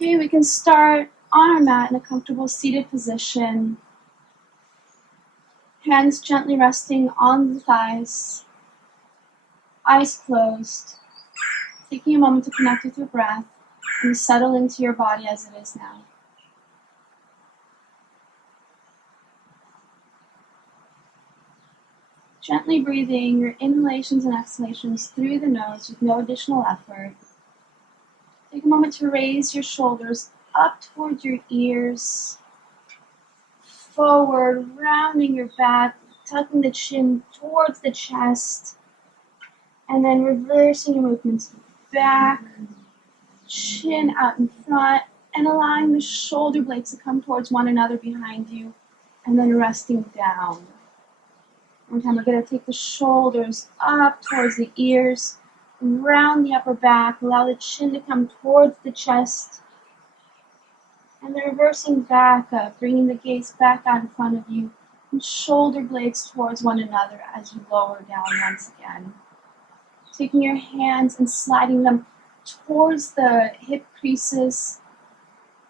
Okay, we can start on our mat in a comfortable seated position. Hands gently resting on the thighs, eyes closed, taking a moment to connect with your breath and settle into your body as it is now. Gently breathing your inhalations and exhalations through the nose with no additional effort. Take a moment to raise your shoulders up towards your ears, forward, rounding your back, tucking the chin towards the chest, and then reversing your movements back, chin out in front, and allowing the shoulder blades to come towards one another behind you, and then resting down. One time we're going to take the shoulders up towards the ears, round the upper back, allow the chin to come towards the chest, and then reversing back up, bringing the gaze back out in front of you, and shoulder blades towards one another as you lower down once again. Taking your hands and sliding them towards the hip creases,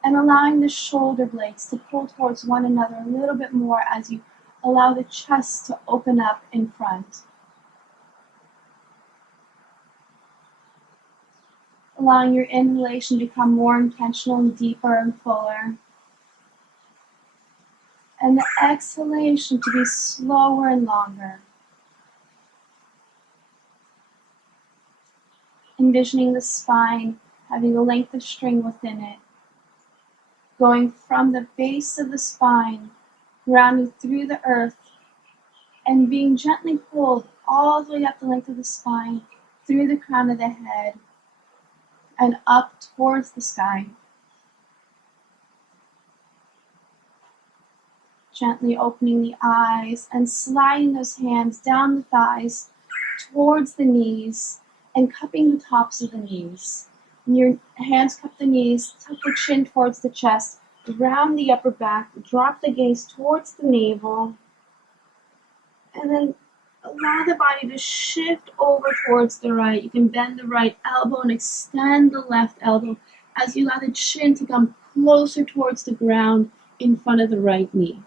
and allowing the shoulder blades to pull towards one another a little bit more as you allow the chest to open up in front. Allowing your inhalation to become more intentional and deeper and fuller. And the exhalation to be slower and longer. Envisioning the spine having a length of string within it. Going from the base of the spine, grounding through the earth, and being gently pulled all the way up the length of the spine, through the crown of the head, and up towards the sky. Gently opening the eyes and sliding those hands down the thighs towards the knees and cupping the tops of the knees. When your hands cup the knees, tuck the chin towards the chest, round the upper back, drop the gaze towards the navel, and then allow the body to shift over towards the right. You can bend the right elbow and extend the left elbow as you allow the chin to come closer towards the ground in front of the right knee.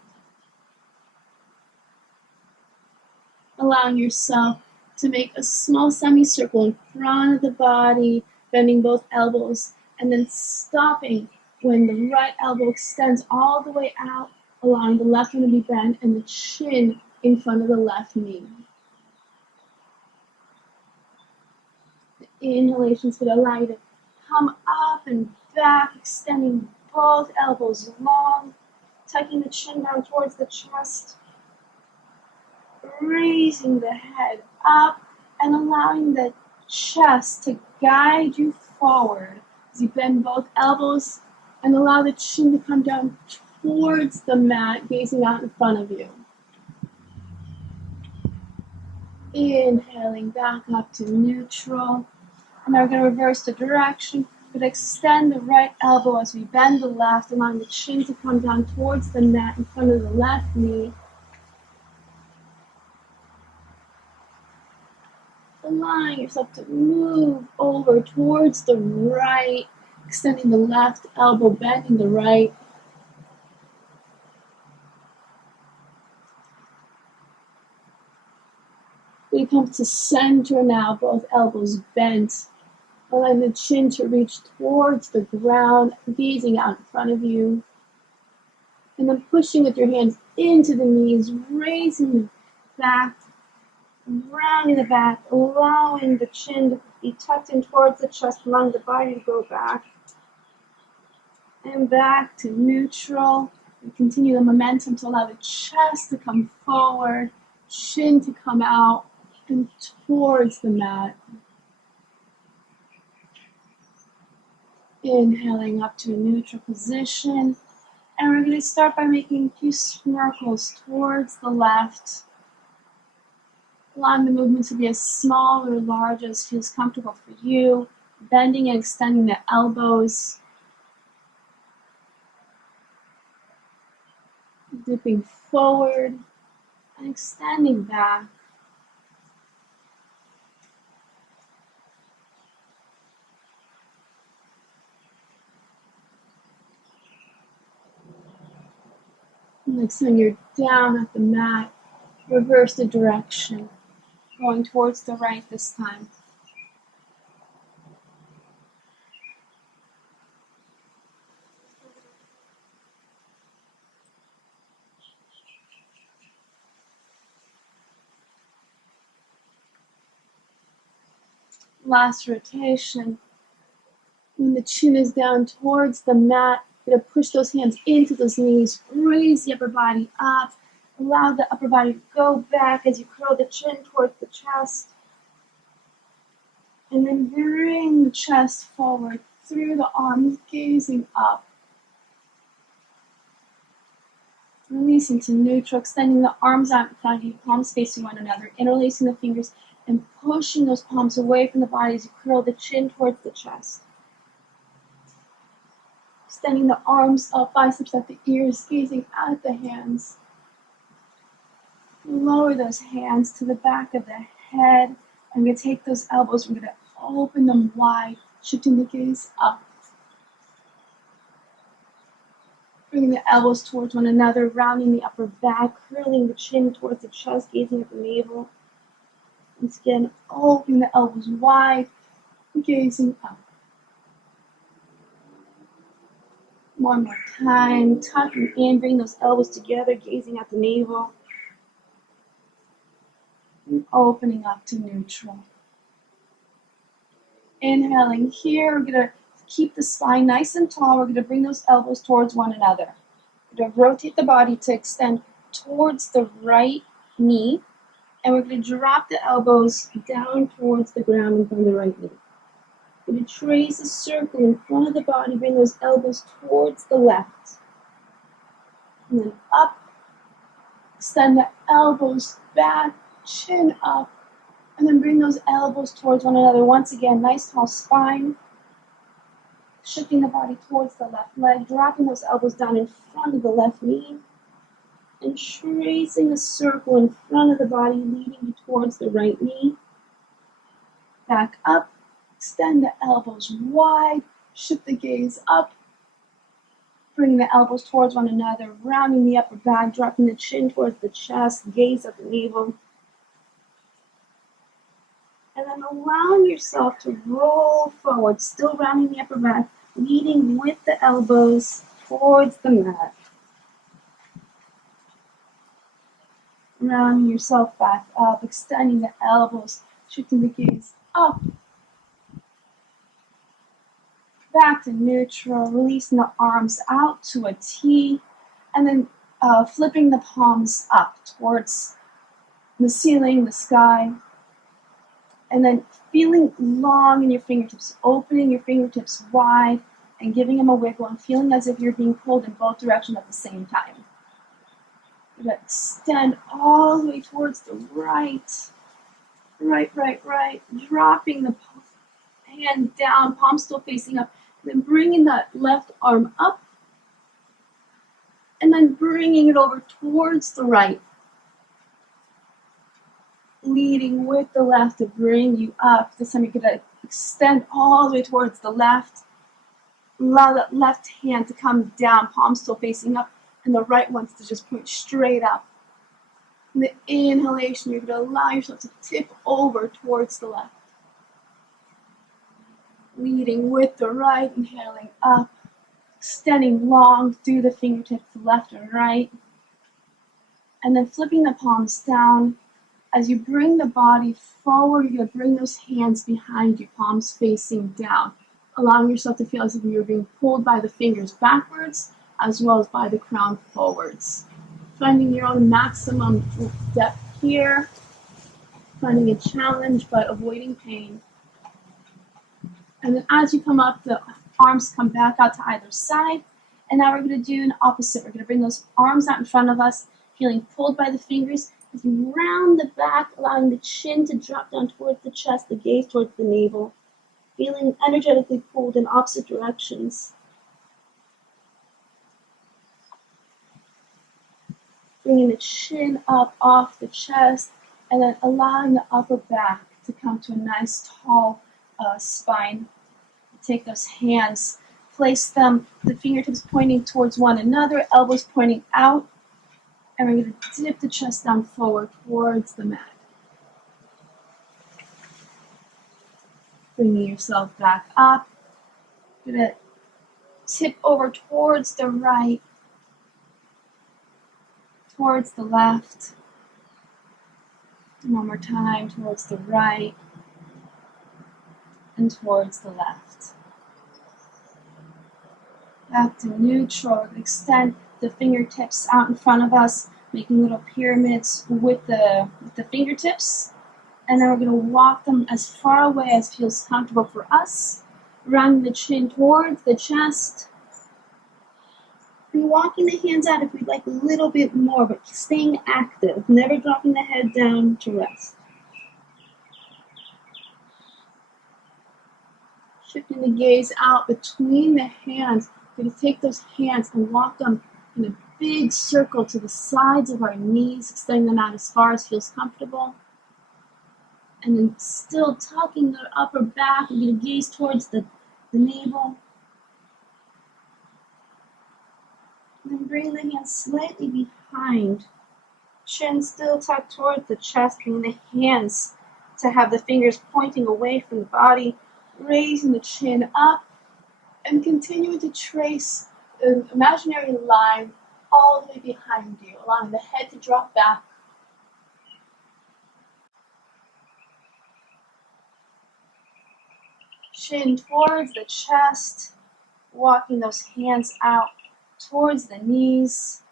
Allowing yourself to make a small semicircle in front of the body, bending both elbows, and then stopping when the right elbow extends all the way out, allowing the left one to be bent and the chin in front of the left knee. The inhalation is going to allow you to come up and back, extending both elbows long, tucking the chin down towards the chest, raising the head up and allowing the chest to guide you forward as you bend both elbows and allow the chin to come down towards the mat, gazing out in front of you. Inhaling back up to neutral. And now we're going to reverse the direction. We're going to extend the right elbow as we bend the left, allowing the chin to come down towards the mat in front of the left knee. Allowing yourself to move over towards the right, extending the left elbow, bending the right. We come to center now, both elbows bent, allowing the chin to reach towards the ground, gazing out in front of you. And then pushing with your hands into the knees, raising the back, rounding the back, allowing the chin to be tucked in towards the chest, allowing the body to go back. And back to neutral. And continue the momentum to allow the chest to come forward, chin to come out, and towards the mat. Inhaling up to a neutral position. And we're going to start by making a few circles towards the left. Allowing the movement to be as small or large as feels comfortable for you. Bending and extending the elbows. Dipping forward and extending back. Next time you're down at the mat, reverse the direction, going towards the right this time. Last rotation. When the chin is down towards the mat, you're going to push those hands into those knees, raise the upper body up, allow the upper body to go back as you curl the chin towards the chest, and then bring the chest forward through the arms, gazing up. Releasing to neutral, extending the arms out in front of you, palms facing one another, interlacing the fingers and pushing those palms away from the body as you curl the chin towards the chest. Extending the arms up, biceps at the ears, gazing at the hands. Lower those hands to the back of the head. I'm going to take those elbows, we're going to open them wide, shifting the gaze up. Bringing the elbows towards one another, rounding the upper back, curling the chin towards the chest, gazing at the navel. Once again, opening the elbows wide, gazing up. One more time, tucking in, bring those elbows together, gazing at the navel. And opening up to neutral. Inhaling here, we're going to keep the spine nice and tall. We're going to bring those elbows towards one another. We're going to rotate the body to extend towards the right knee. And we're going to drop the elbows down towards the ground in front of the right knee. We're going to trace a circle in front of the body, bring those elbows towards the left. And then up, extend the elbows back, chin up, and then bring those elbows towards one another. Once again, nice tall spine. Shifting the body towards the left leg, dropping those elbows down in front of the left knee, and tracing a circle in front of the body, leading you towards the right knee. Back up, extend the elbows wide, shift the gaze up, bring the elbows towards one another, rounding the upper back, dropping the chin towards the chest, gaze at the navel. And then allowing yourself to roll forward, still rounding the upper back, leading with the elbows towards the mat. Rounding yourself back up, extending the elbows, shifting the gaze up. Back to neutral, releasing the arms out to a T, and then flipping the palms up towards the ceiling, the sky. And then feeling long in your fingertips, opening your fingertips wide and giving them a wiggle and feeling as if you're being pulled in both directions at the same time. You're going to extend all the way towards the right. Dropping the hand down, palm still facing up. Then bringing that left arm up. And then bringing it over towards the right. Leading with the left to bring you up. This time you're going to extend all the way towards the left. Allow that left hand to come down, palm still facing up, and the right one's to just point straight up. In the inhalation, you're going to allow yourself to tip over towards the left. Leading with the right, inhaling up, extending long through the fingertips, left and right. And then flipping the palms down. As you bring the body forward, you're going to bring those hands behind you, palms facing down, allowing yourself to feel as if you're being pulled by the fingers backwards, as well as by the crown forwards. Finding your own maximum depth here, finding a challenge but avoiding pain. And then as you come up, the arms come back out to either side. And now we're going to do an opposite. We're going to bring those arms out in front of us, feeling pulled by the fingers. As you round the back, allowing the chin to drop down towards the chest, the gaze towards the navel, feeling energetically pulled in opposite directions. Bringing the chin up off the chest, and then allowing the upper back to come to a nice tall spine. Take those hands, place them, the fingertips pointing towards one another, elbows pointing out. And we're going to dip the chest down forward towards the mat. Bringing yourself back up. You're going to tip over towards the right, towards the left. One more time, towards the right and towards the left. Back to neutral. Extend the fingertips out in front of us, making little pyramids with the fingertips. And then we're going to walk them as far away as feels comfortable for us, rounding the chin towards the chest. And walking the hands out if we'd like a little bit more, but staying active, never dropping the head down to rest. Shifting the gaze out between the hands. We're going to take those hands and walk them in a big circle to the sides of our knees, extending them out as far as feels comfortable. And then still tucking the upper back. We're going to gaze towards the navel. And then bring the hands slightly behind. Chin still tucked towards the chest, bringing the hands to have the fingers pointing away from the body, raising the chin up, and continuing to trace an imaginary line all the way behind you, allowing the head to drop back. Chin towards the chest, walking those hands out towards the knees,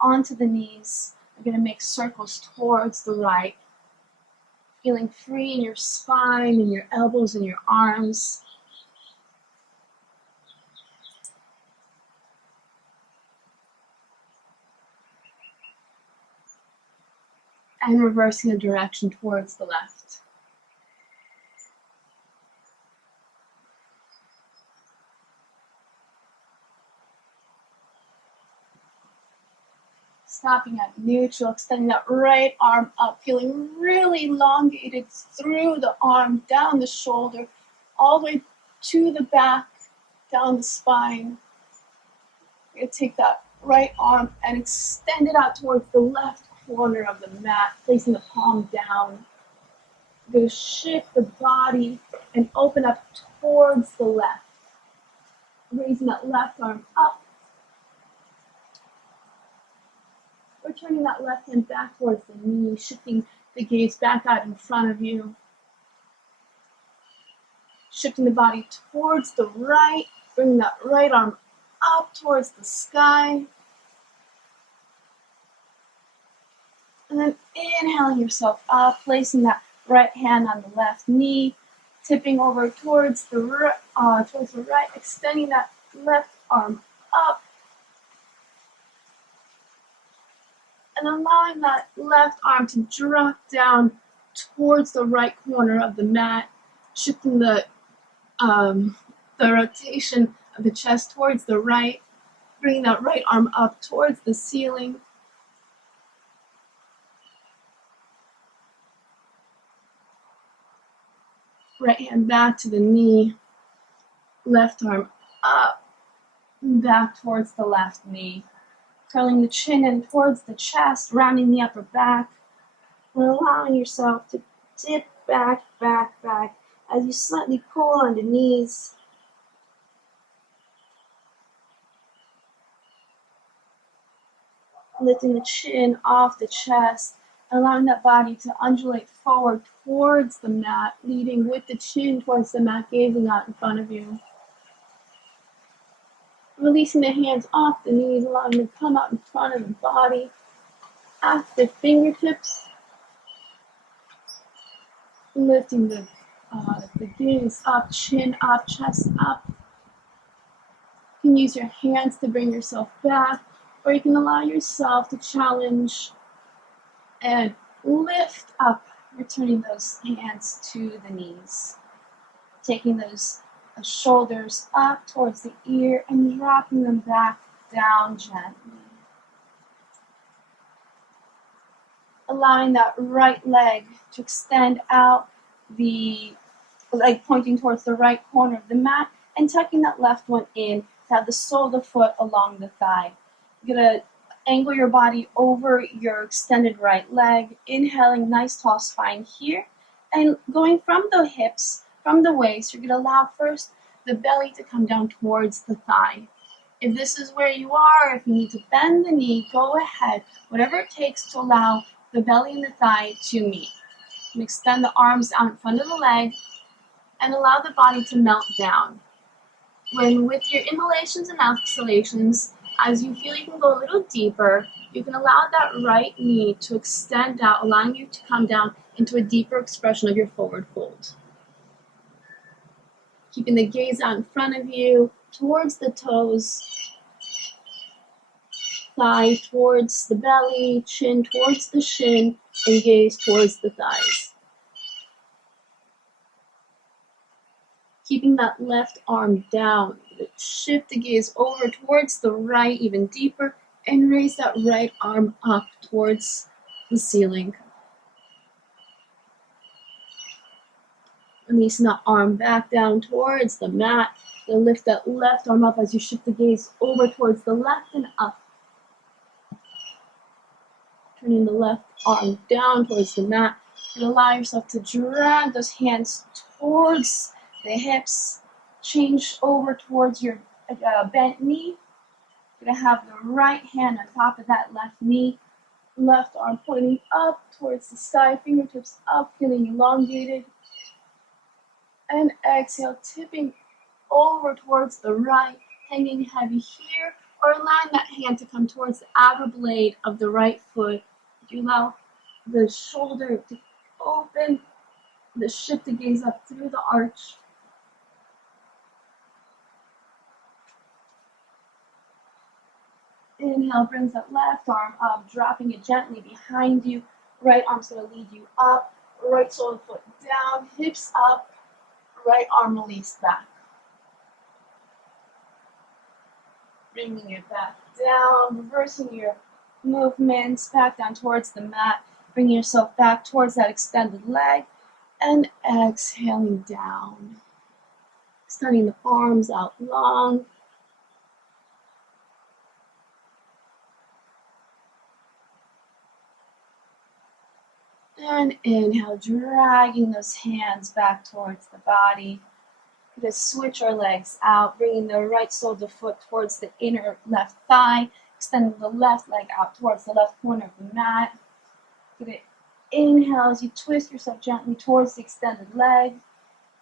onto the knees. We're going to make circles towards the right, feeling free in your spine, in your elbows, and your arms. And reversing the direction towards the left. Stopping at neutral, extending that right arm up, feeling really elongated through the arm, down the shoulder, all the way to the back, down the spine. You're going to take that right arm and extend it out towards the left corner of the mat, placing the palm down. You're going to shift the body and open up towards the left, raising that left arm up. Turning that left hand back towards the knee, shifting the gaze back out in front of you. Shifting the body towards the right, bringing that right arm up towards the sky. And then inhaling yourself up, placing that right hand on the left knee, tipping over towards the right, extending that left arm up. And allowing that left arm to drop down towards the right corner of the mat, shifting the rotation of the chest towards the right, bringing that right arm up towards the ceiling. Right hand back to the knee, left arm up, back towards the left knee. Curling the chin in towards the chest, rounding the upper back. And allowing yourself to dip back, back, back as you slightly pull on the knees. Lifting the chin off the chest, allowing that body to undulate forward towards the mat, leading with the chin towards the mat, gazing out in front of you. Releasing the hands off the knees, allowing them to come out in front of the body. Active fingertips. Lifting the gaze up, chin up, chest up. You can use your hands to bring yourself back, or you can allow yourself to challenge and lift up, returning those hands to the knees. Taking those shoulders up towards the ear and dropping them back down gently. Allowing that right leg to extend out, the leg pointing towards the right corner of the mat, and tucking that left one in to have the sole of the foot along the thigh. You're going to Angle your body over your extended right leg. Inhaling, nice tall spine here. And going from the hips, from the waist, you're going to allow first the belly to come down towards the thigh. If this is where you are, if you need to bend the knee, go ahead. Whatever it takes to allow the belly and the thigh to meet. And extend the arms out in front of the leg and allow the body to melt down. When with your inhalations and exhalations, as you feel you can go a little deeper, you can allow that right knee to extend out, allowing you to come down into a deeper expression of your forward fold. Keeping the gaze out in front of you, towards the toes, thigh towards the belly, chin towards the shin, and gaze towards the thighs. Keeping that left arm down, shift the gaze over towards the right even deeper, and raise that right arm up towards the ceiling. Releasing that arm back down towards the mat. Then lift that left arm up as you shift the gaze over towards the left and up. Turning the left arm down towards the mat. And allow yourself to drag those hands towards the hips. Change over towards your bent knee. You're going to have the right hand on top of that left knee. Left arm pointing up towards the sky. Fingertips up, feeling elongated. And exhale, tipping over towards the right, hanging heavy here, or allowing that hand to come towards the outer blade of the right foot. You allow the shoulder to open, shift the gaze up through the arch. Inhale, brings that left arm up, dropping it gently behind you. Right arm's going to lead you up, right sole of the foot down, hips up. Right arm released back. Bringing it back down, reversing your movements back down towards the mat. Bringing yourself back towards that extended leg and exhaling down. Extending the arms out long. And inhale, dragging those hands back towards the body. We're going to switch our legs out, bringing the right sole of the foot towards the inner left thigh, extending the left leg out towards the left corner of the mat. We're going to inhale as you twist yourself gently towards the extended leg,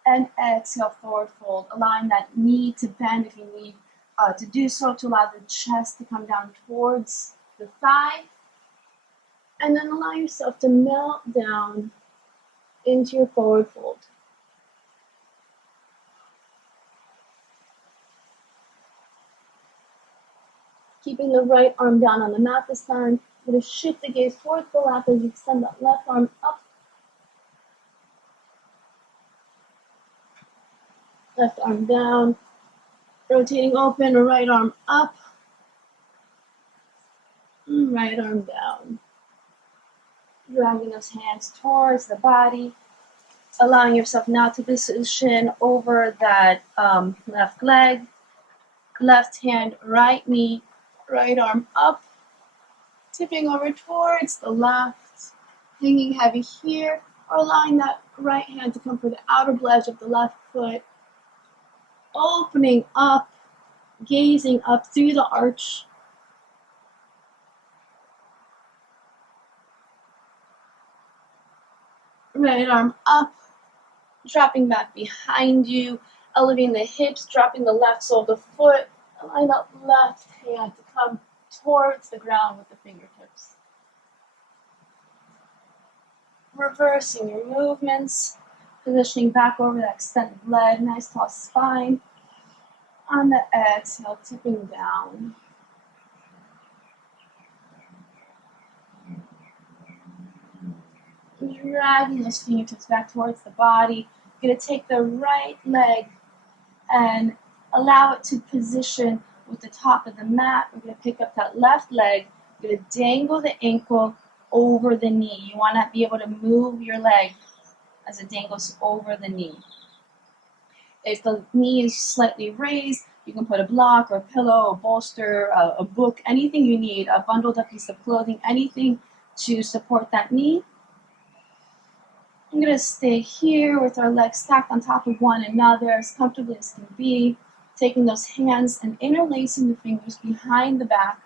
and exhale, forward fold, allowing that knee to bend if you need to do so, to allow the chest to come down towards the thigh. And then allow yourself to melt down into your forward fold. Keeping the right arm down on the mat this time. You're going to shift the gaze towards the left as you extend that left arm up. Left arm down. Rotating open, right arm up. Right arm down. Dragging those hands towards the body, allowing yourself now to position over that left leg, left hand, right knee, right arm up, tipping over towards the left, hanging heavy here, or allowing that right hand to come for the outer edge of the left foot, opening up, gazing up through the arch. Right arm up, dropping back behind you, elevating the hips, dropping the left sole of the foot, allowing that left hand to come towards the ground with the fingertips. Reversing your movements, positioning back over that extended leg, nice tall spine. On the exhale, tipping down. Dragging those fingertips back towards the body. You're going to take the right leg and allow it to position with the top of the mat. We're going to pick up that left leg. You're going to dangle the ankle over the knee. You want to be able to move your leg as it dangles over the knee. If the knee is slightly raised, You can put a block or a pillow, a bolster, a book, anything you need, a bundled up piece of clothing, anything to support that knee. I'm going to stay here with our legs stacked on top of one another as comfortably as can be, taking those hands and interlacing the fingers behind the back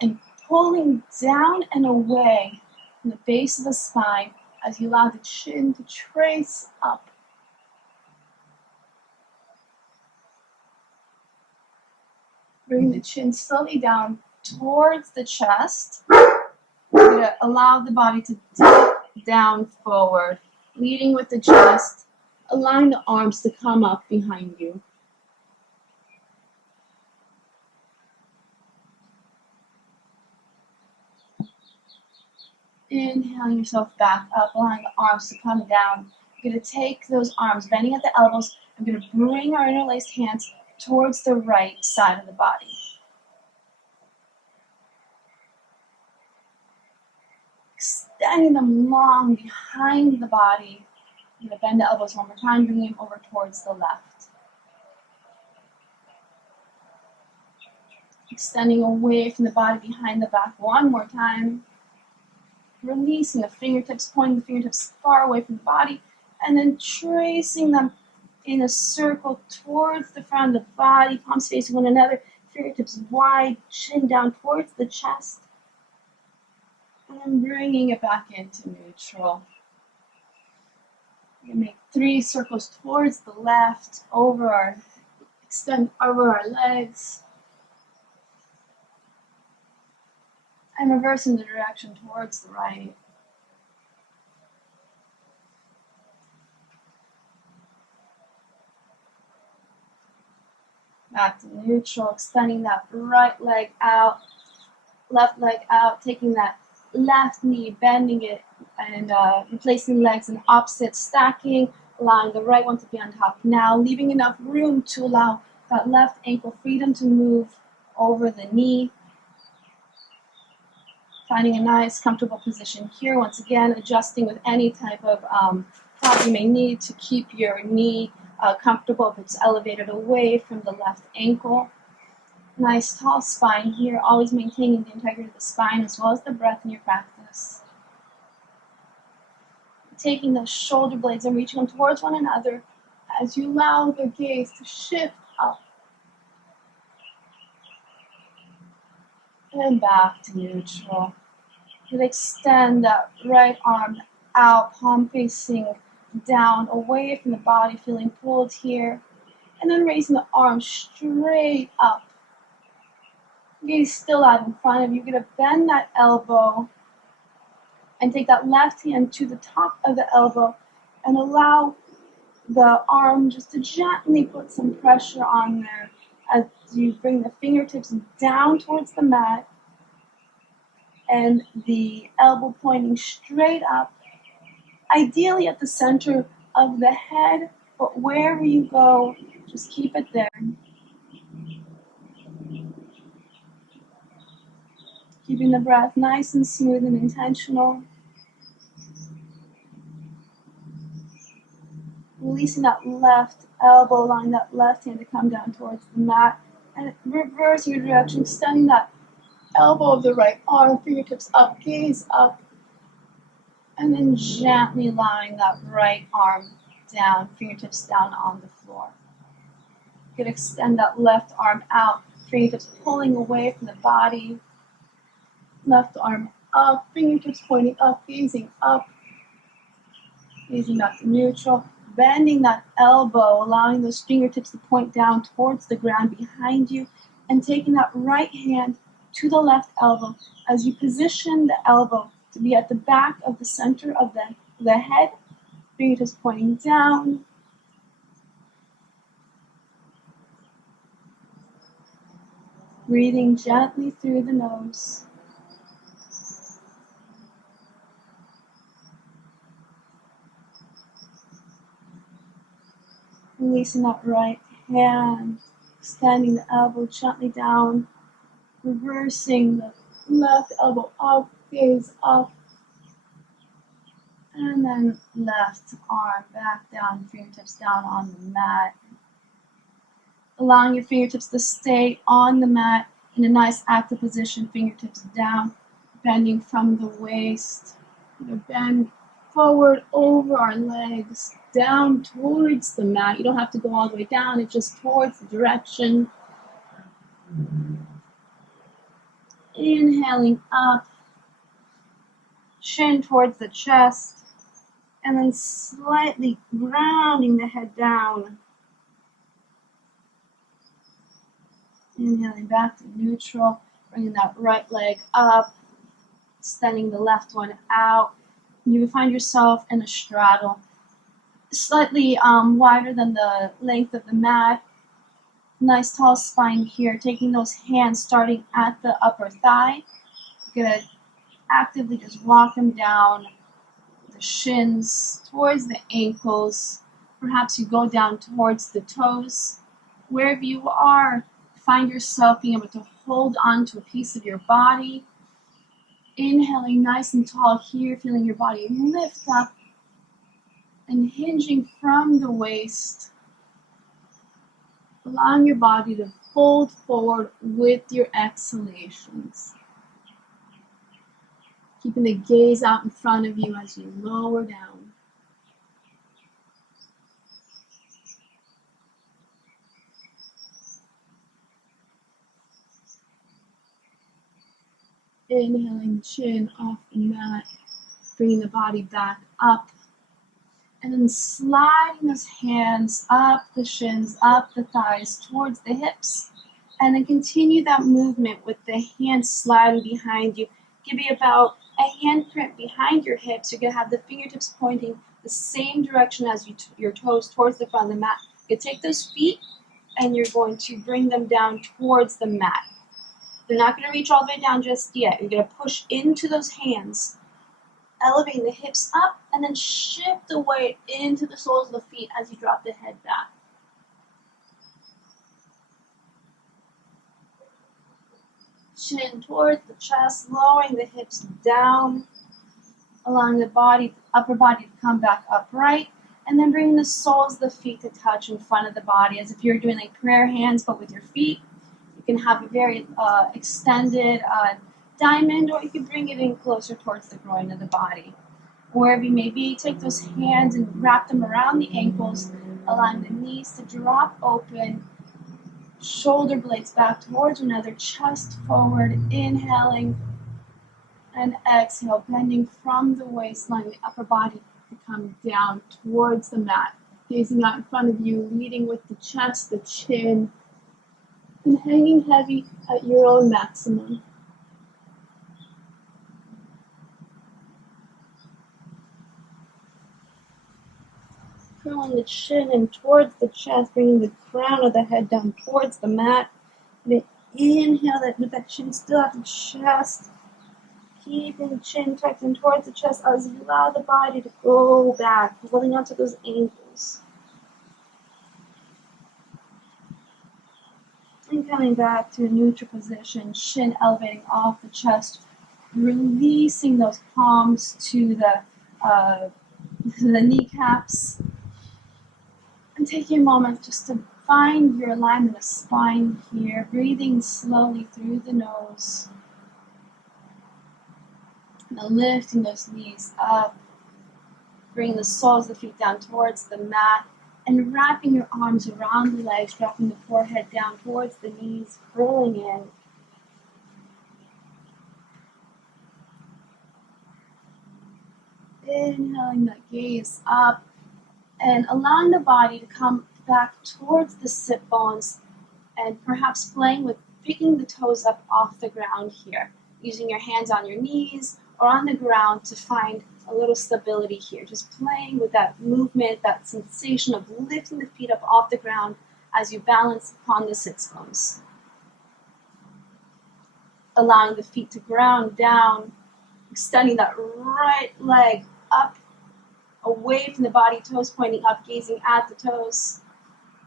and pulling down and away from the base of the spine as you allow the chin to trace up. Bring the chin slowly down towards the chest. You're going to allow the body to dip down forward, leading with the chest, allowing the arms to come up behind you. Inhaling yourself back up, allowing the arms to come down. You're going to take those arms, bending at the elbows. I'm going to bring our interlaced hands towards the right side of the body. Extending them long behind the body. I'm going to bend the elbows one more time, bringing them over towards the left. Extending away from the body behind the back one more time. Releasing the fingertips, pointing the fingertips far away from the body, and then tracing them in a circle towards the front of the body, palms facing one another, fingertips wide, chin down towards the chest, and then bringing it back into neutral. We're going to make 3 circles towards the left, extend over our legs, and reverse in the direction towards the right. Back to neutral, extending that right leg out, left leg out, taking that left knee, bending it, and replacing legs in opposite, stacking, allowing the right one to be on top now, leaving enough room to allow that left ankle freedom to move over the knee. Finding a nice, comfortable position here. Once again, adjusting with any type of prop you may need to keep your knee comfortable if it's elevated away from the left ankle. Nice, tall spine here, always maintaining the integrity of the spine as well as the breath in your practice. Taking the shoulder blades and reaching them towards one another as you allow the gaze to shift up and back to neutral. You extend that right arm out, palm facing down, away from the body, feeling pulled here. And then raising the arm straight up. Gaze still out in front of you. You're going to bend that elbow and take that left hand to the top of the elbow and allow the arm just to gently put some pressure on there as you bring the fingertips down towards the mat. And the elbow pointing straight up, ideally at the center of the head, but wherever you go, just keep it there. Keeping the breath nice and smooth and intentional. Releasing that left elbow, allowing that left hand to come down towards the mat. And reverse your direction, extending that elbow of the right arm, fingertips up, gaze up, and then gently allowing that right arm down, fingertips down on the floor. You can extend that left arm out, fingertips pulling away from the body, left arm up, fingertips pointing up, gazing back to neutral, bending that elbow, allowing those fingertips to point down towards the ground behind you, and taking that right hand to the left elbow as you position the elbow to be at the back of the center of the head, fingertips pointing down. Breathing gently through the nose. Releasing that right hand, extending the elbow gently down, reversing the left elbow up, gaze up, and then left arm back down, fingertips down on the mat. allowing your fingertips to stay on the mat in a nice active position, fingertips down, bending from the waist. We're going to bend forward over our legs, down towards the mat. You don't have to go all the way down, it's just towards the direction. Inhaling up, chin towards the chest, and then slightly grounding the head down. Inhaling back to neutral, bringing that right leg up, extending the left one out. You will find yourself in a straddle, slightly wider than the length of the mat. Nice tall spine here, taking those hands starting at the upper thigh. You're going to actively just walk them down the shins, towards the ankles. Perhaps you go down towards the toes. Wherever you are, find yourself being able to hold on to a piece of your body. Inhaling nice and tall here, feeling your body lift up and hinging from the waist. Allowing your body to fold forward with your exhalations. Keeping the gaze out in front of you as you lower down. Inhaling, chin off the mat, bringing the body back up. And then sliding those hands up the shins, up the thighs, towards the hips. And then continue that movement with the hands sliding behind you. Give me about a handprint behind your hips. You're going to have the fingertips pointing the same direction as your toes towards the front of the mat. You take those feet and you're going to bring them down towards the mat. They're not going to reach all the way down just yet. You're going to push into those hands, elevating the hips up, and then shift the weight into the soles of the feet as you drop the head back. Chin towards the chest, lowering the hips down, allowing the body, upper body to come back upright, and then bringing the soles of the feet to touch in front of the body, as if you're doing like prayer hands, but with your feet. You can have a very extended diamond, or you can bring it in closer towards the groin of the body. Wherever you may be, take those hands and wrap them around the ankles, allowing the knees to drop open, shoulder blades back towards one another, chest forward, inhaling, and exhale, bending from the waistline, the upper body to come down towards the mat, gazing out in front of you, leading with the chest, the chin, and hanging heavy at your own maximum. Curling the chin in towards the chest, bringing the crown of the head down towards the mat. And then inhale that with that chin still at the chest. Keeping the chin tucked in towards the chest as you allow the body to go back, holding onto those ankles. And coming back to a neutral position, chin elevating off the chest, releasing those palms to the kneecaps. And taking a moment just to find your alignment of spine here, breathing slowly through the nose. Now lifting those knees up, bringing the soles of the feet down towards the mat, and wrapping your arms around the legs, dropping the forehead down towards the knees, rolling in. Inhaling that gaze up, and allowing the body to come back towards the sit bones, and perhaps playing with picking the toes up off the ground here, using your hands on your knees or on the ground to find a little stability here. Just playing with that movement, that sensation of lifting the feet up off the ground as you balance upon the sits bones. Allowing the feet to ground down, extending that right leg up, away from the body, toes pointing up, gazing at the toes.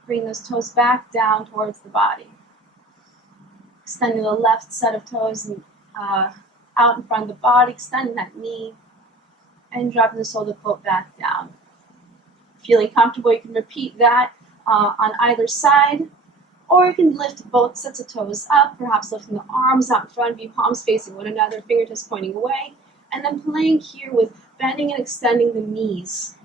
Bring those toes back down towards the body. Extending the left set of toes and, out in front of the body, extending that knee, and dropping the sole of the foot back down. Feeling comfortable, you can repeat that on either side. Or you can lift both sets of toes up, perhaps lifting the arms out in front of you, palms facing one another, fingertips pointing away, and then playing here with bending and extending the knees.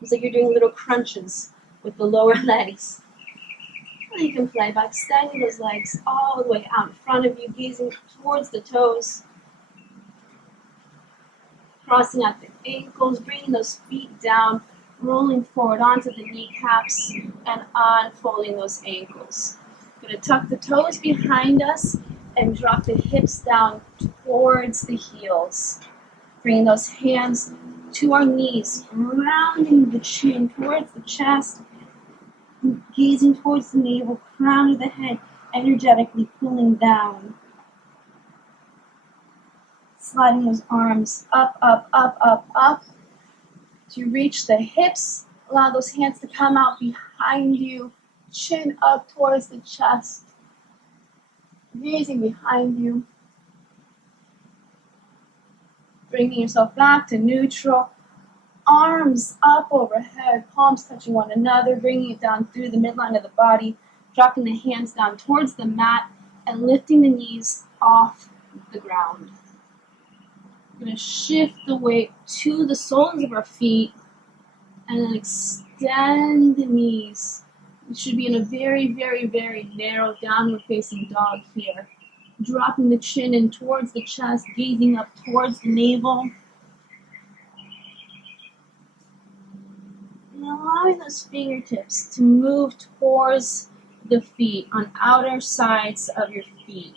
It's like you're doing little crunches with the lower legs. And you can play by extending those legs all the way out in front of you, gazing towards the toes, crossing out the ankles, bringing those feet down, rolling forward onto the kneecaps, and unfolding those ankles. We're going to tuck the toes behind us and drop the hips down towards the heels. Bringing those hands to our knees, rounding the chin towards the chest, gazing towards the navel, crown of the head, energetically pulling down. Sliding those arms up, up, up, up, up. To reach the hips, allow those hands to come out behind you, chin up towards the chest, gazing behind you. Bringing yourself back to neutral, arms up overhead, palms touching one another, bringing it down through the midline of the body, dropping the hands down towards the mat, and lifting the knees off the ground. We're going to shift the weight to the soles of our feet and then extend the knees. We should be in a very, very, very narrow downward facing dog here. Dropping the chin in towards the chest, gazing up towards the navel. And allowing those fingertips to move towards the feet on outer sides of your feet.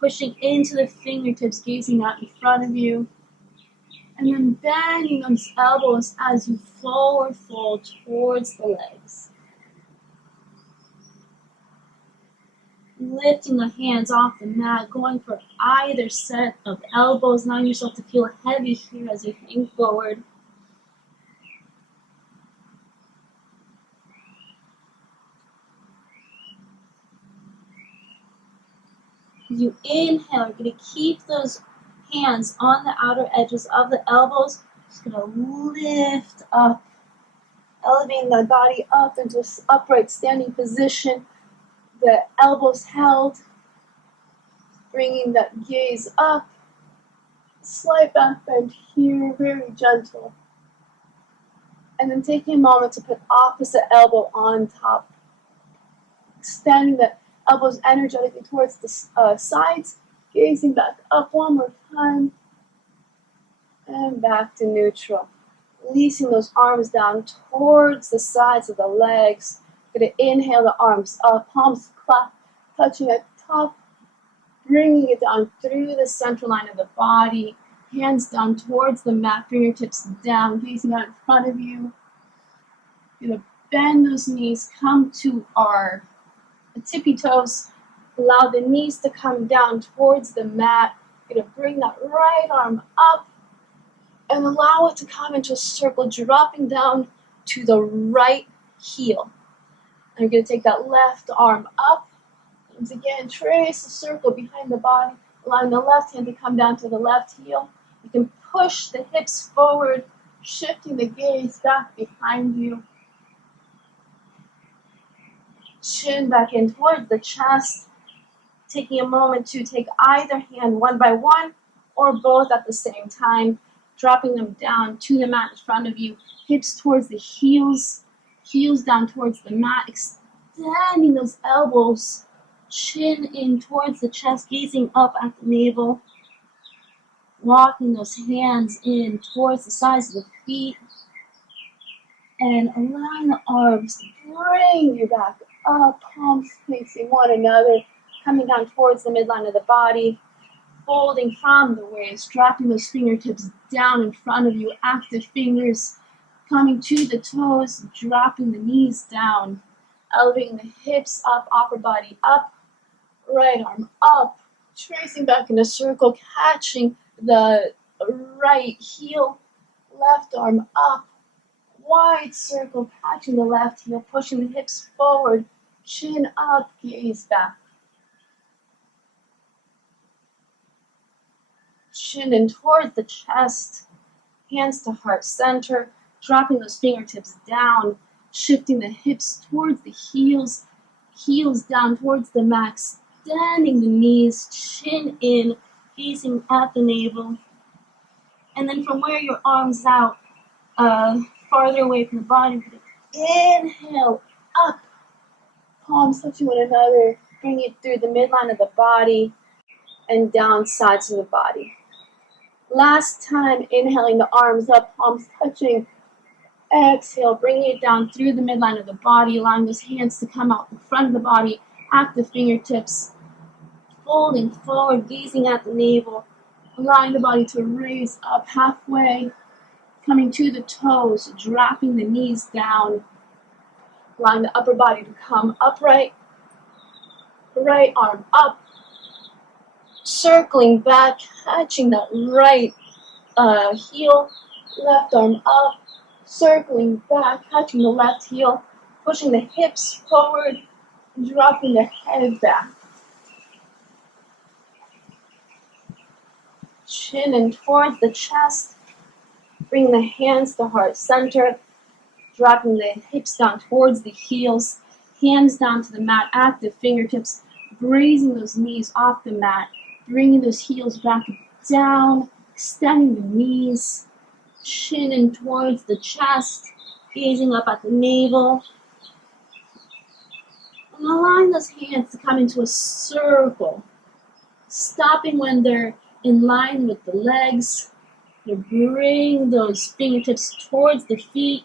Pushing into the fingertips, gazing out in front of you. And then bending those elbows as you forward fold towards the legs. Lifting the hands off the mat, going for either set of elbows, allowing yourself to feel heavy here as you hang forward. As you inhale, you're going to keep those hands on the outer edges of the elbows. Just going to lift up, elevating the body up into an upright standing position. The elbows held, bringing that gaze up. Slight back bend here, very gentle. And then taking a moment to put opposite elbow on top. Extending the elbows energetically towards the sides, gazing back up one more time, and back to neutral. Releasing those arms down towards the sides of the legs. Going to inhale the arms up, palms clap, touching at top, bringing it down through the central line of the body, hands down towards the mat, fingertips down, gazing out in front of you. Going to bend those knees, come to our tippy toes, allow the knees to come down towards the mat. You're going to bring that right arm up and allow it to come into a circle, dropping down to the right heel. And you're going to take that left arm up. Once again, trace a circle behind the body, allowing the left hand to come down to the left heel. You can push the hips forward, shifting the gaze back behind you. Chin back in towards the chest, taking a moment to take either hand one by one or both at the same time, dropping them down to the mat in front of you, hips towards the heels, heels down towards the mat, extending those elbows, chin in towards the chest, gazing up at the navel, walking those hands in towards the sides of the feet, and allowing the arms to bring you back up, palms facing one another, coming down towards the midline of the body, folding from the waist, dropping those fingertips down in front of you, active fingers coming to the toes, dropping the knees down, elevating the hips up, upper body up, right arm up, tracing back in a circle, catching the right heel, left arm up, wide circle, catching the left heel, pushing the hips forward, chin up, gaze back. Chin in towards the chest, hands to heart center, dropping those fingertips down, Shifting the hips towards the heels, heels down towards the mat, extending the knees, chin in, gazing at the navel. And then from where your arms out, farther away from the body, inhale, up, palms touching one another, bring it through the midline of the body and down sides of the body. Last time, inhaling the arms up, palms touching. Exhale, bringing it down through the midline of the body, allowing those hands to come out in front of the body, active fingertips, folding forward, gazing at the navel, allowing the body to raise up halfway, coming to the toes, dropping the knees down, allowing the upper body to come upright, right arm up, circling back, catching that right heel, left arm up, circling back, catching the left heel, pushing the hips forward, dropping the head back. Chin in towards the chest, bring the hands to heart center, dropping the hips down towards the heels, hands down to the mat, active fingertips, raising those knees off the mat, bringing those heels back down, extending the knees, chin in towards the chest, gazing up at the navel, and allowing those hands to come into a circle, stopping when they're in line with the legs. You bring those fingertips towards the feet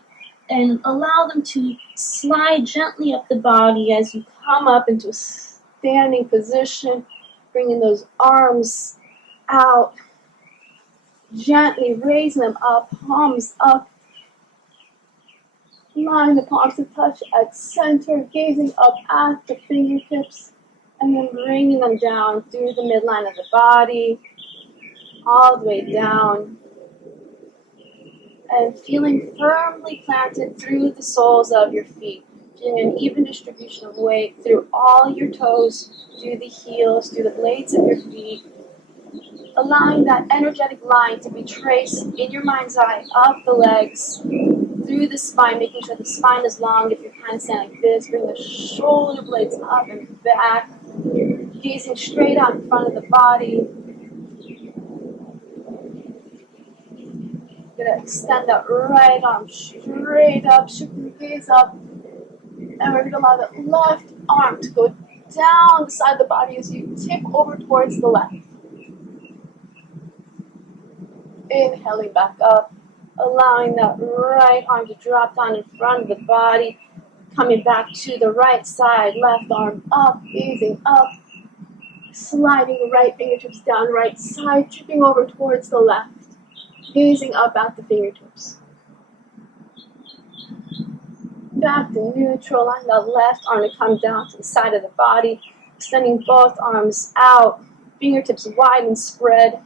and allow them to slide gently up the body as you come up into a standing position, bringing those arms out, gently raising them up, palms up, allowing the palms to touch at center, gazing up at the fingertips, and then bringing them down through the midline of the body, all the way down, and feeling firmly planted through the soles of your feet, feeling an even distribution of weight through all your toes, through the heels, through the blades of your feet, allowing that energetic line to be traced in your mind's eye up the legs, through the spine, making sure the spine is long. If you're kind of standing like this, bring the shoulder blades up and back, gazing straight out in front of the body. You're going to extend that right arm straight up, shifting the gaze up, and we're going to allow that left arm to go down the side of the body as you tip over towards the left. Inhaling back up, allowing that right arm to drop down in front of the body, coming back to the right side, left arm up, gazing up, sliding the right fingertips down right side, tipping over towards the left, gazing up at the fingertips. Back to neutral, allowing that left arm to come down to the side of the body, extending both arms out, fingertips wide and spread,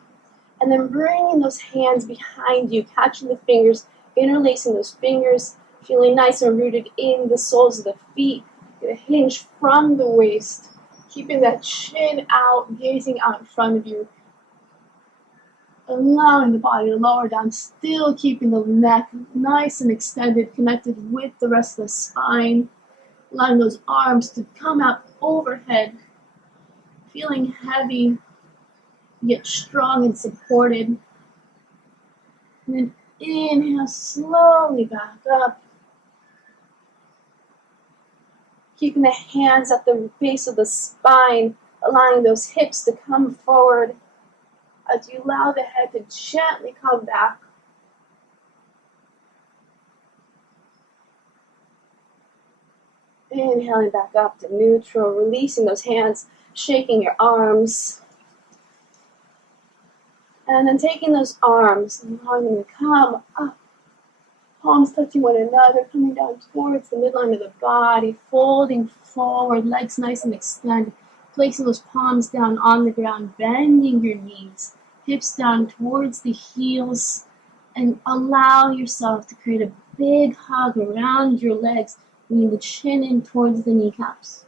and then bringing those hands behind you, catching the fingers, interlacing those fingers, feeling nice and rooted in the soles of the feet. Get a hinge from the waist, keeping that chin out, gazing out in front of you. Allowing the body to lower down, still keeping the neck nice and extended, connected with the rest of the spine. Allowing those arms to come out overhead, feeling heavy, yet strong and supported. And then inhale slowly back up. Keeping the hands at the base of the spine, allowing those hips to come forward as you allow the head to gently come back. Inhaling back up to neutral, releasing those hands, shaking your arms. And then taking those arms and allowing them to come up, palms touching one another, coming down towards the midline of the body, folding forward, legs nice and extended, placing those palms down on the ground, bending your knees, hips down towards the heels, and allow yourself to create a big hug around your legs, bringing the chin in towards the kneecaps.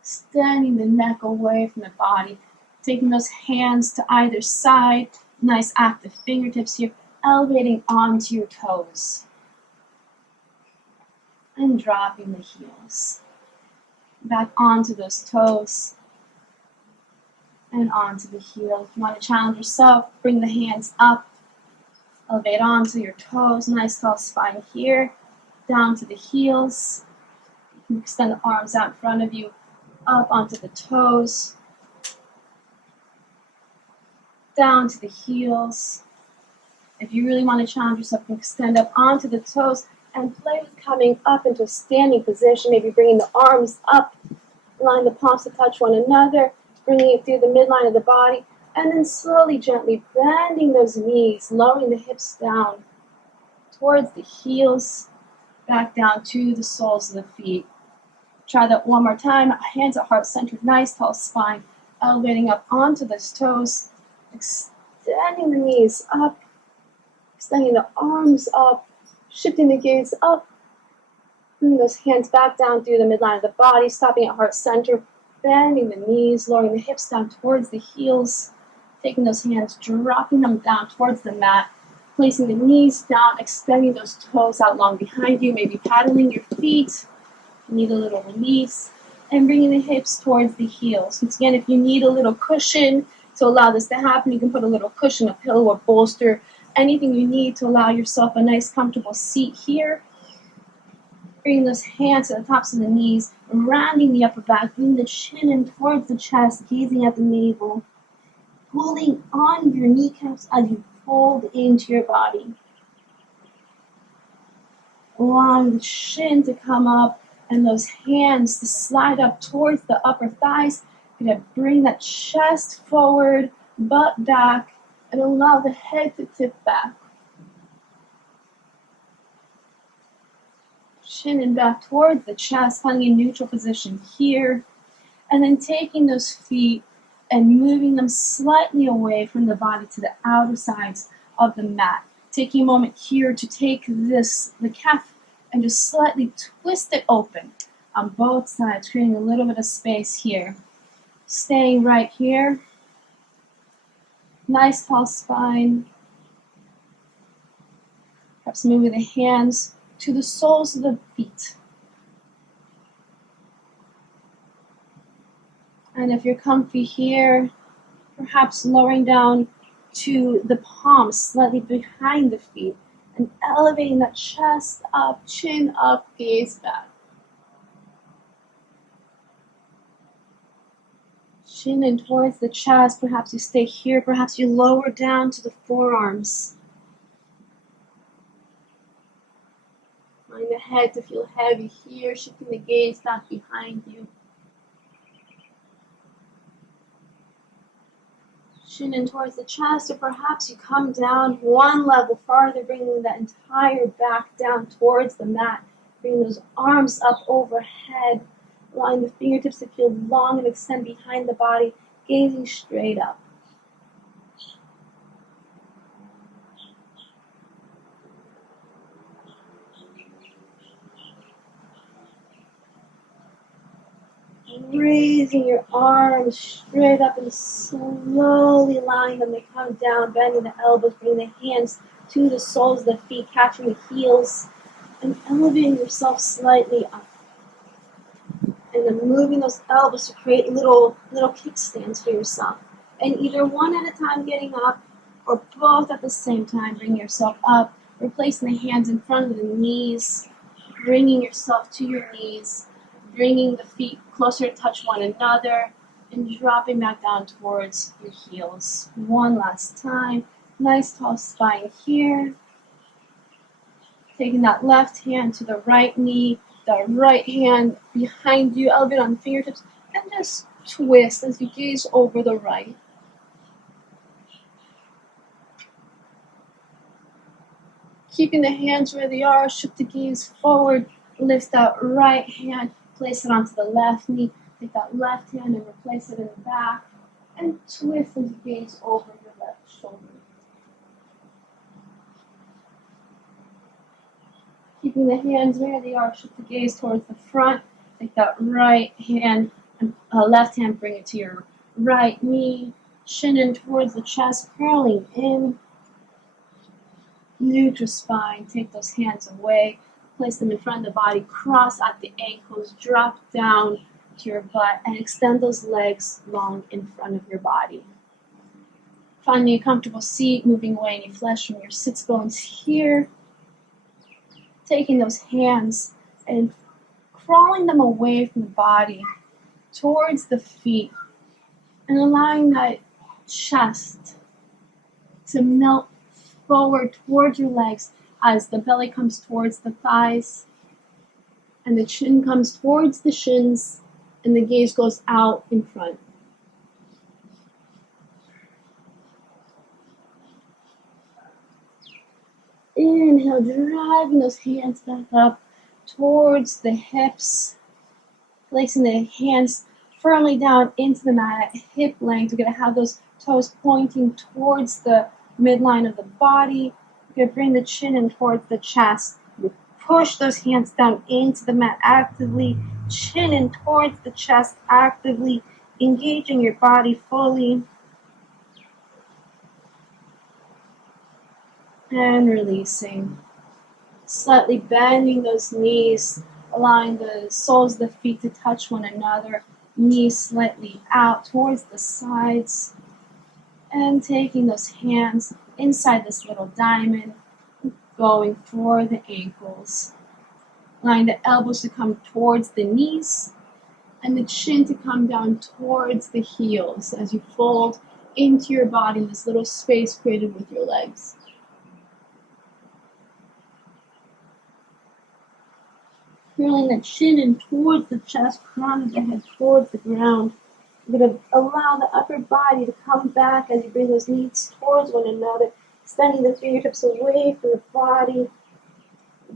Extending the neck away from the body, taking those hands to either side, nice active fingertips here, elevating onto your toes and dropping the heels back onto those toes and onto the heel. If you want to challenge yourself, bring the hands up, elevate onto your toes, nice tall spine here, down to the heels. You can extend the arms out in front of you, up onto the toes, down to the heels. If you really want to challenge yourself, you can extend up onto the toes and play with coming up into a standing position, maybe bringing the arms up, line the palms to touch one another, bringing it through the midline of the body, and then slowly, gently bending those knees, lowering the hips down towards the heels, back down to the soles of the feet. Try that one more time. Hands at heart centered, nice tall spine, elevating up onto those toes, extending the knees up, extending the arms up, shifting the gaze up, bringing those hands back down through the midline of the body, stopping at heart center, bending the knees, lowering the hips down towards the heels, taking those hands, dropping them down towards the mat, placing the knees down, extending those toes out long behind you, maybe paddling your feet. You need a little release, and bringing the hips towards the heels. Once again, if you need a little cushion to allow this to happen, you can put a little cushion, a pillow, or bolster, anything you need to allow yourself a nice comfortable seat here. Bring those hands to the tops of the knees, rounding the upper back, bring the chin in towards the chest, gazing at the navel, pulling on your kneecaps as you fold into your body. Allowing the chin to come up and those hands to slide up towards the upper thighs. You're going to bring that chest forward, butt back, and allow the head to tip back. Chin and back towards the chest, finding a neutral position here. And then taking those feet and moving them slightly away from the body to the outer sides of the mat. Taking a moment here to take the calf, and just slightly twist it open on both sides, creating a little bit of space here. Staying right here. Nice tall spine. Perhaps moving the hands to the soles of the feet. And if you're comfy here, perhaps lowering down to the palms slightly behind the feet and elevating that chest up, chin up, gaze back. Chin in towards the chest. Perhaps you stay here. Perhaps you lower down to the forearms. Allowing the head to feel heavy here, shifting the gaze back behind you. Chin in towards the chest, or perhaps you come down one level farther, bringing that entire back down towards the mat. Bring those arms up overhead, allowing the fingertips to feel long and extend behind the body, gazing straight up. Raising your arms straight up and slowly allowing them to come down, bending the elbows, bringing the hands to the soles of the feet, catching the heels, and elevating yourself slightly up. And then moving those elbows to create little kickstands for yourself. And either one at a time getting up, or both at the same time, bring yourself up, replacing the hands in front of the knees, bringing yourself to your knees, bringing the feet closer to touch one another, and dropping back down towards your heels. One last time. Nice tall spine here. Taking that left hand to the right knee, the right hand behind you, elevate on the fingertips, and just twist as you gaze over the right. Keeping the hands where they are, shift the gaze forward, lift that right hand, place it onto the left knee, take that left hand and replace it in the back, and twist as you gaze over your left shoulder. Keeping the hands where they are, shift the gaze towards the front, take that right hand and left hand, bring it to your right knee, chin in towards the chest, curling in. Neutral spine, take those hands away, place them in front of the body, cross at the ankles, drop down to your butt, and extend those legs long in front of your body. Finding a comfortable seat, moving away any flesh from your sits bones here. Taking those hands and crawling them away from the body towards the feet and allowing that chest to melt forward towards your legs as the belly comes towards the thighs and the chin comes towards the shins and the gaze goes out in front. Inhale, driving those hands back up towards the hips, placing the hands firmly down into the mat at hip length. We're going to have those toes pointing towards the midline of the body. We're going to bring the chin in towards the chest. You push those hands down into the mat actively, chin in towards the chest actively, engaging your body fully. And releasing. Slightly bending those knees, allowing the soles of the feet to touch one another, knees slightly out towards the sides, and taking those hands inside this little diamond, going for the ankles. Allowing the elbows to come towards the knees, and the chin to come down towards the heels as you fold into your body in this little space created with your legs. Curling the chin in towards the chest, crown of the head towards the ground. You're going to allow the upper body to come back as you bring those knees towards one another, extending the fingertips away from the body,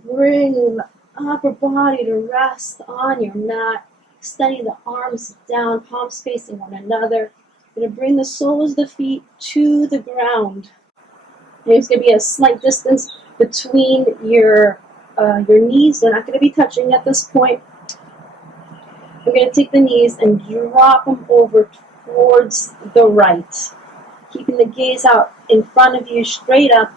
bringing the upper body to rest on your mat, extending the arms down, palms facing one another. You're going to bring the soles of the feet to the ground. There's going to be a slight distance between your knees. They're not going to be touching at this point. We're going to take the knees and drop them over towards the right, keeping the gaze out in front of you, straight up.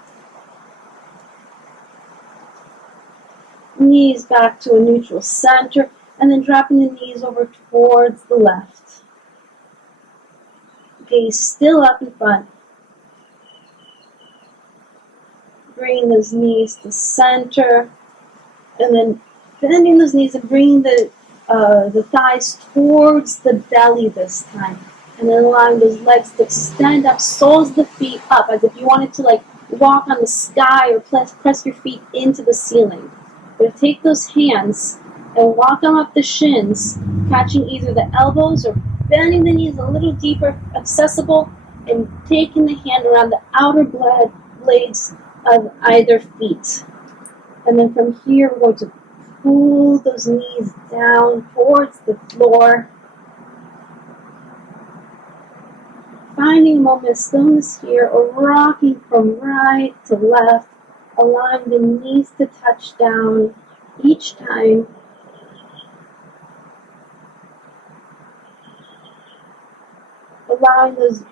Knees back to a neutral center, and then dropping the knees over towards the left. Gaze still up in front. Bringing those knees to center, and then bending those knees and bringing the thighs towards the belly this time. And then allowing those legs to extend up, soles of the feet up, as if you wanted to like walk on the sky or press your feet into the ceiling. But take those hands and walk them up the shins, catching either the elbows or bending the knees a little deeper, accessible, and taking the hand around the outer blades of either feet. And then from here, we're going to pull those knees down towards the floor. Finding a moment of stillness here, or rocking from right to left, allowing the knees to touch down each time. Allowing those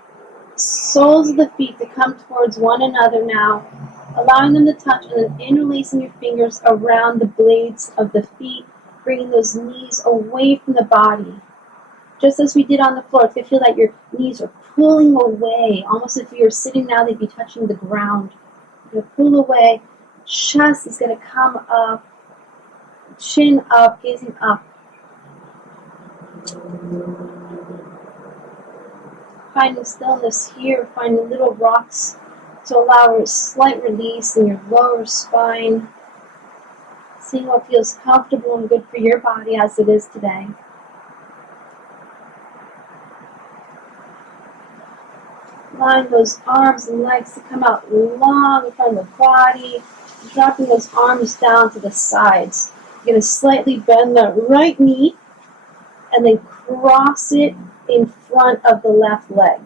soles of the feet to come towards one another now. Allowing them to touch and then interlacing your fingers around the blades of the feet, bringing those knees away from the body. Just as we did on the floor, it's going to feel like your knees are pulling away, almost if you were sitting now, they'd be touching the ground. You're going to pull away, chest is going to come up, chin up, gazing up. Finding stillness here, finding little rocks to allow a slight release in your lower spine. Seeing what feels comfortable and good for your body as it is today. Allowing those arms and legs to come out long in front of the body. Dropping those arms down to the sides. You're going to slightly bend the right knee and then cross it in front of the left leg.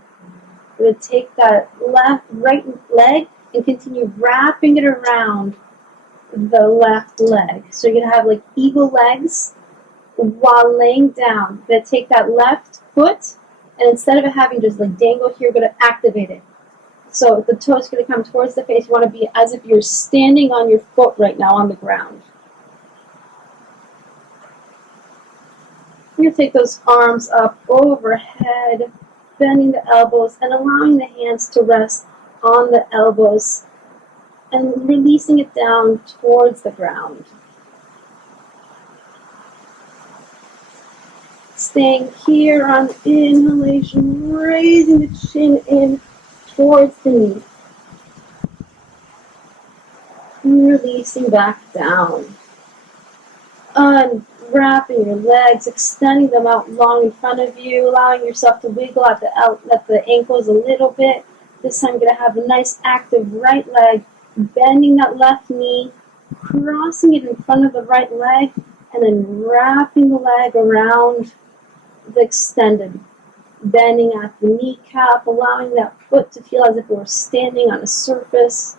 We're going to take that right leg and continue wrapping it around the left leg. So you're going to have like eagle legs while laying down. You're going to take that left foot, and instead of it having just like dangle here, we're going to activate it. So the toes going to come towards the face. You want to be as if you're standing on your foot right now on the ground. You're going to take those arms up overhead, bending the elbows and allowing the hands to rest on the elbows and releasing it down towards the ground. Staying here on inhalation, raising the chin in towards the knee. And releasing back down. Unwrapping your legs, extending them out long in front of you, allowing yourself to wiggle at the ankles a little bit. This time you're going to have a nice active right leg, bending that left knee, crossing it in front of the right leg, and then wrapping the leg around the extended, bending at the kneecap, allowing that foot to feel as if it were standing on a surface.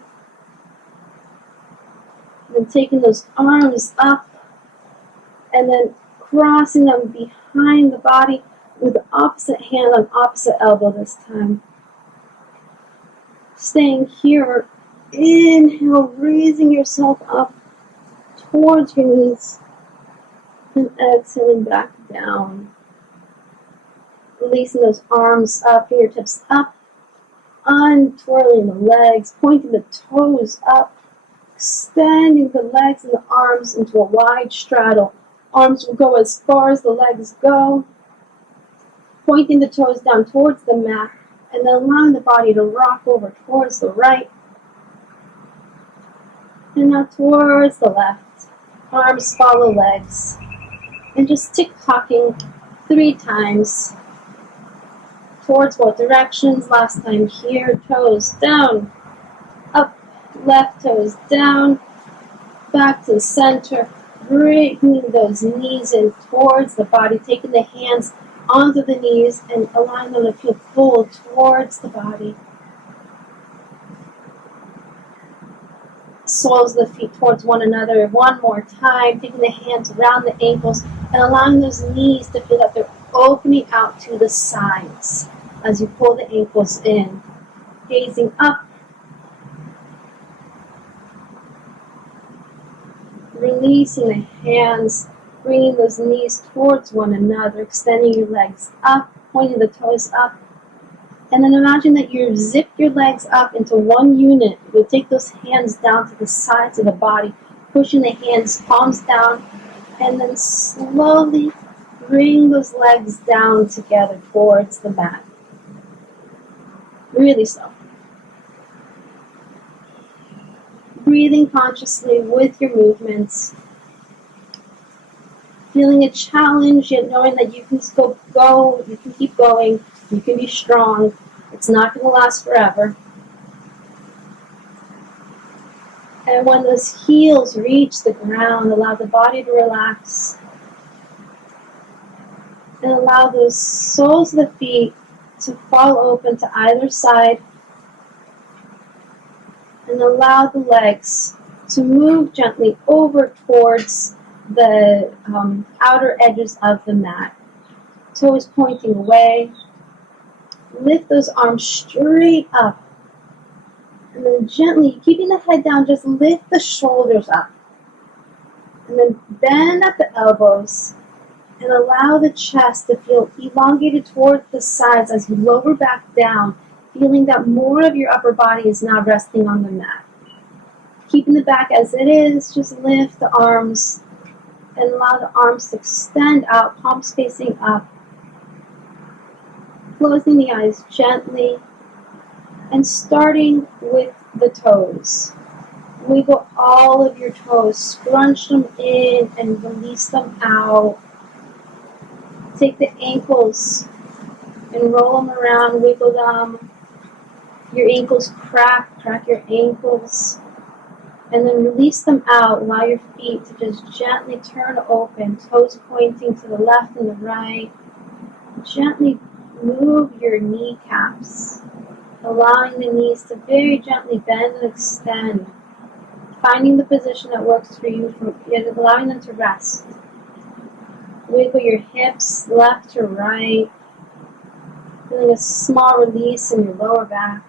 Then taking those arms up and then crossing them behind the body with the opposite hand on opposite elbow this time. Staying here, inhale, raising yourself up towards your knees and exhaling back down. Releasing those arms up, fingertips up, untwirling the legs, pointing the toes up, extending the legs and the arms into a wide straddle. Arms will go as far as the legs go, pointing the toes down towards the mat, and then allowing the body to rock over towards the right, and now towards the left. Arms follow legs, and just tick-tocking 3 times. Towards both directions. Last time here, toes down, up, left toes down, back to the center, bringing those knees in towards the body, taking the hands onto the knees and allowing them to feel pulled towards the body. Soles of the feet towards one another. One more time, taking the hands around the ankles and allowing those knees to feel that they're opening out to the sides as you pull the ankles in. Gazing up, releasing the hands, bringing those knees towards one another, extending your legs up, pointing the toes up, and then imagine that you zip your legs up into one unit. You'll take those hands down to the sides of the body, pushing the hands, palms down, and then slowly bring those legs down together towards the mat. Really slow. Breathing consciously with your movements. Feeling a challenge, yet knowing that you can still go, you can keep going, you can be strong. It's not going to last forever. And when those heels reach the ground, allow the body to relax. And allow those soles of the feet to fall open to either side. And allow the legs to move gently over towards the outer edges of the mat. Toes pointing away. Lift those arms straight up. And then gently, keeping the head down, just lift the shoulders up. And then bend at the elbows. And allow the chest to feel elongated towards the sides as you lower back down, feeling that more of your upper body is now resting on the mat. Keeping the back as it is, just lift the arms and allow the arms to extend out, palms facing up. Closing the eyes gently and starting with the toes. Wiggle all of your toes, scrunch them in and release them out. Take the ankles and roll them around, wiggle them. Your ankles crack your ankles. And then release them out. Allow your feet to just gently turn open, toes pointing to the left and the right. Gently move your kneecaps, allowing the knees to very gently bend and extend. Finding the position that works for you, allowing them to rest. Wiggle your hips left to right. Feeling a small release in your lower back.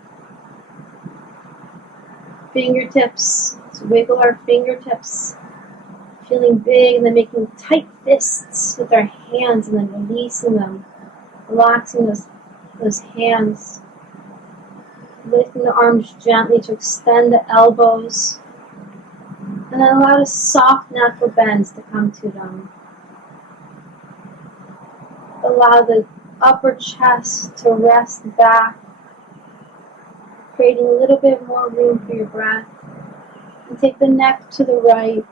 fingertips. Let's wiggle our fingertips, feeling big, and then making tight fists with our hands, and then releasing them, relaxing those hands, lifting the arms gently to extend the elbows, and then allow the soft, natural bends to come to them. Allow the upper chest to rest back, creating a little bit more room for your breath. And take the neck to the right,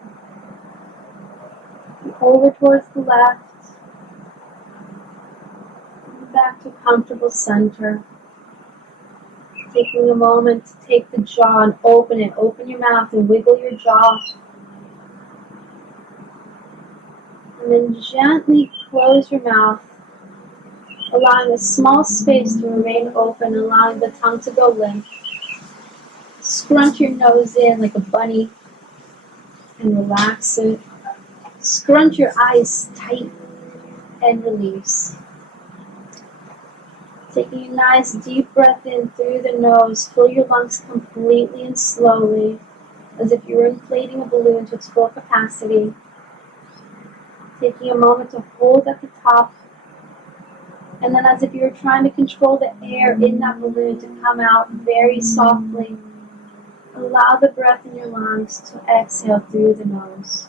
and over towards the left, and back to a comfortable center. Taking a moment to take the jaw and open it. Open your mouth and wiggle your jaw. And then gently close your mouth, allowing a small space to remain open, allowing the tongue to go limp. Scrunch your nose in like a bunny and relax it. Scrunch your eyes tight and release. Taking a nice deep breath in through the nose, fill your lungs completely and slowly, as if you were inflating a balloon to its full capacity. Taking a moment to hold at the top, and then as if you were trying to control the air in that balloon to come out very softly, allow the breath in your lungs to exhale through the nose.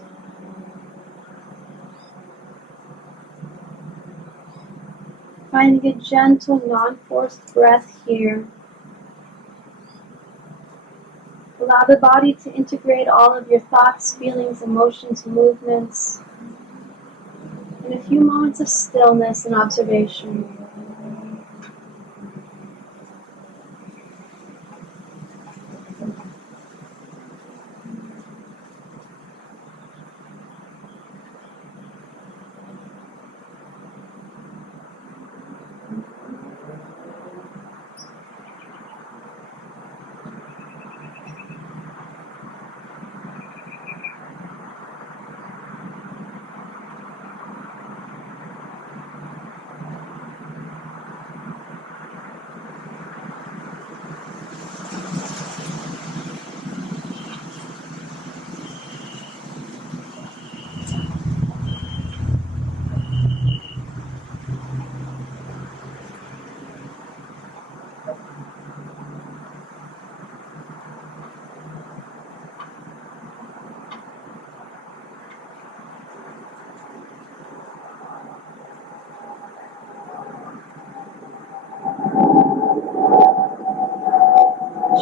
Finding a gentle, non-forced breath here. Allow the body to integrate all of your thoughts, feelings, emotions, movements, in a few moments of stillness and observation.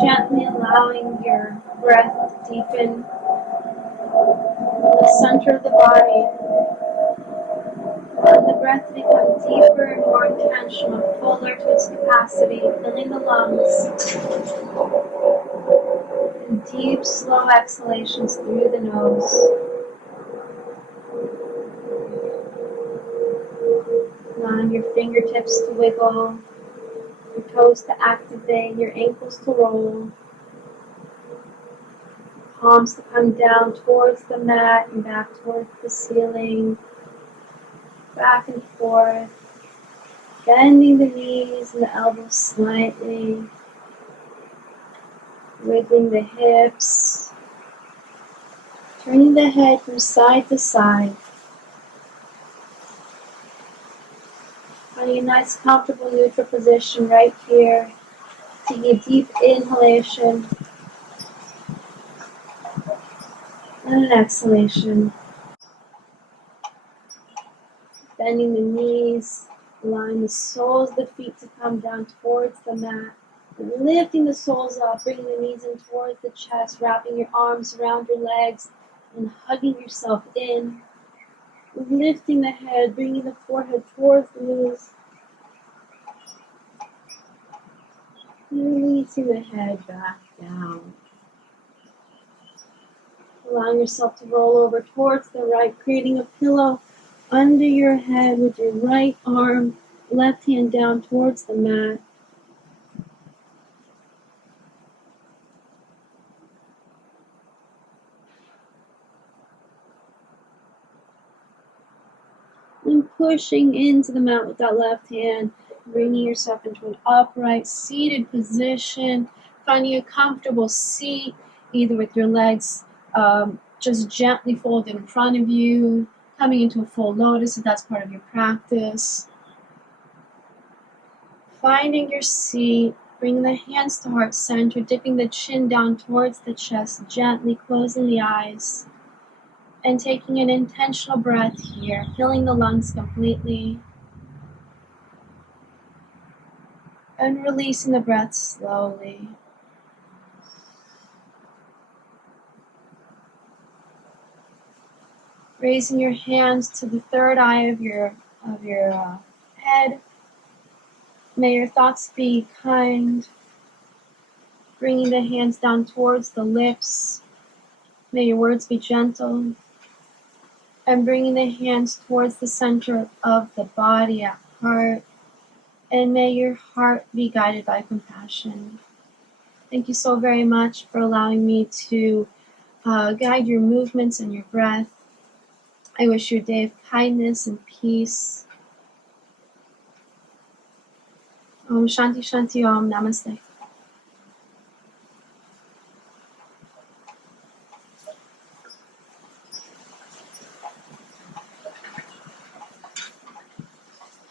Gently allowing your breath to deepen in the center of the body. Allowing the breath to become deeper and more intentional, fuller to its capacity, filling the lungs. And deep, slow exhalations through the nose. Allowing your fingertips to wiggle, your toes to activate, your ankles to roll, palms to come down towards the mat and back towards the ceiling, back and forth, bending the knees and the elbows slightly, wiggling the hips, turning the head from side to side. Finding a nice, comfortable, neutral position right here. Taking a deep inhalation and an exhalation. Bending the knees, allowing the soles of the feet to come down towards the mat. And lifting the soles up, bringing the knees in towards the chest, wrapping your arms around your legs and hugging yourself in. Lifting the head, bringing the forehead towards the knees. Releasing the head back down. Allowing yourself to roll over towards the right, creating a pillow under your head with your right arm, left hand down towards the mat. And pushing into the mat with that left hand, bringing yourself into an upright, seated position, finding a comfortable seat. either with your legs just gently folded in front of you, coming into a full lotus if that's part of your practice. Finding your seat, bringing the hands to heart center, dipping the chin down towards the chest, gently closing the eyes, and taking an intentional breath here, filling the lungs completely, and releasing the breath slowly. Raising your hands to the third eye of your head. May your thoughts be kind. Bringing the hands down towards the lips. May your words be gentle. And bringing the hands towards the center of the body at heart. And may your heart be guided by compassion. Thank you so very much for allowing me to guide your movements and your breath. I wish you a day of kindness and peace. Om Shanti Shanti Om. Namaste.